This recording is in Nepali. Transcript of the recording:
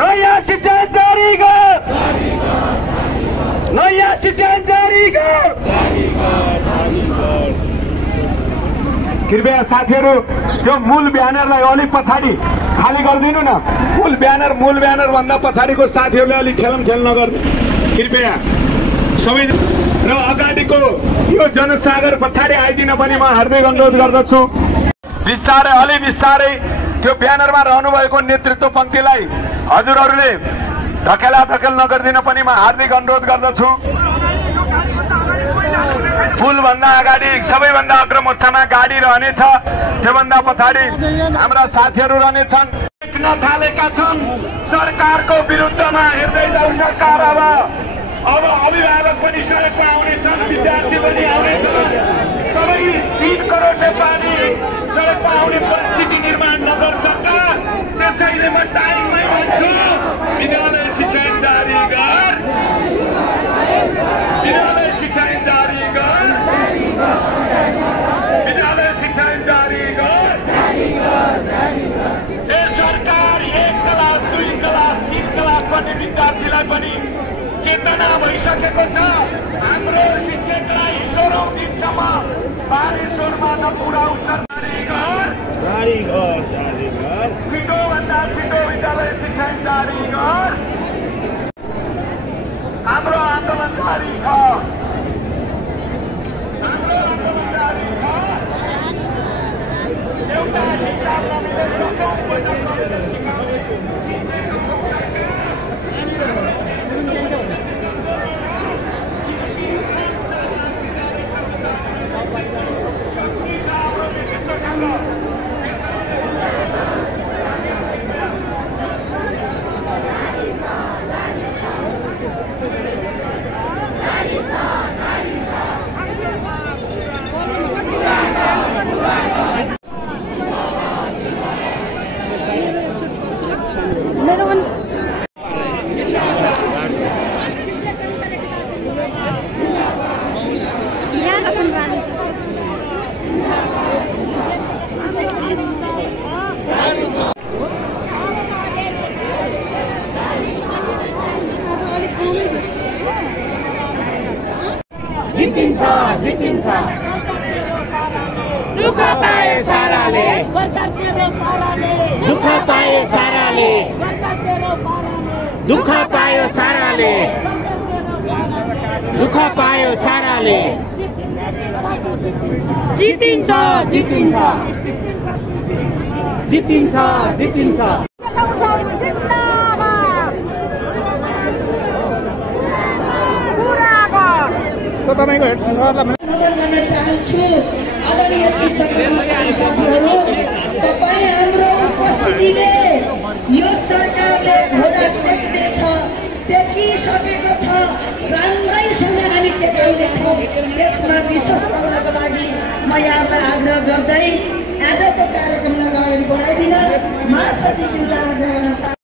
नयाँ शिक्षा जारी गर, नयाँ शिक्षा जारी गर। कृपया साथीहरू त्यो मूल ब्यानरलाई अलिक पछाडि खाली गरिदिनु न। मूल ब्यानर भन्दा पछाडिको साथीहरूले अलिक ठेलमठेल नगर्नु कृपया सबै। र अगाडिको यो जनसागर पछाडि आइदिन पनि म हार्दिक अनुरोध गर्दछु। बिस्तारै अलि बिस्तारै त्यो ब्यानरमा रहनुभएको नेतृत्व पङ्क्तिलाई हजुरहरूले धकेल नगरिदिन पनि म हार्दिक अनुरोध गर्दछु। पुलभन्दा अगाडि सबैभन्दा अग्रमोर्चामा गाडी रहनेछ, त्योभन्दा पछाडि हाम्रा साथीहरू रहनेछन्। लेख्न थालेका छन् सरकारको विरुद्धमा। हेर्दै जाऊ सरकार। अब अभिभावक पनि सडकमा आउनेछन्, विद्यार्थी पनि आउनेछन्। सबै 3 करोड नेपाली सडकमा आउने परिस्थिति निर्माण नगर सरकार। त्यसैले म टाइममै भन्छु, विद्यालय शिक्षा जारी गर, विद्यालय शिक्षा जारी गर, विद्यालय शिक्षा जारी गर। ए सरकार 1 क्लास 2 क्लास 3 क्लास पढ्ने विद्यार्थीलाई पनि चेतना भइसकेको छ। हाम्रो शिक्षकलाई 16औं दिनसम्म बारेश्वरमा नपुर्याउ। सरकारी घर छिटोभन्दा छिटो विद्यालय शिक्षा जारी गर। हाम्रो आन्दोलन जारी छ, हाम्रो आन्दोलन जारी छ। एउटा हिसाब नमिले जितिन्छ। दुःख पाए साराले, दुःख पाए साराले, दुःख पायो साराले, दुःख पायो साराले। जितिन्छ जितिन्छ जितिन्छ जितिन्छ। तपाईको हेडसनहरुलाई चाहन्छु आदरणीय शिक्षकहरू, तपाईं हाम्रो उपस्थितिले यो सरकारले घोडा टेक्दैछ, टेकिसकेको छ, राम्रैसँग हामी टेकाउनेछौँ। त्यसमा विश्वास गर्नको लागि म यहाँलाई आग्रह गर्दै आजको कार्यक्रमलाई अगाडि बढाइदिन महासचिवज्यूलाई आग्रह गर्न चाहन्छु।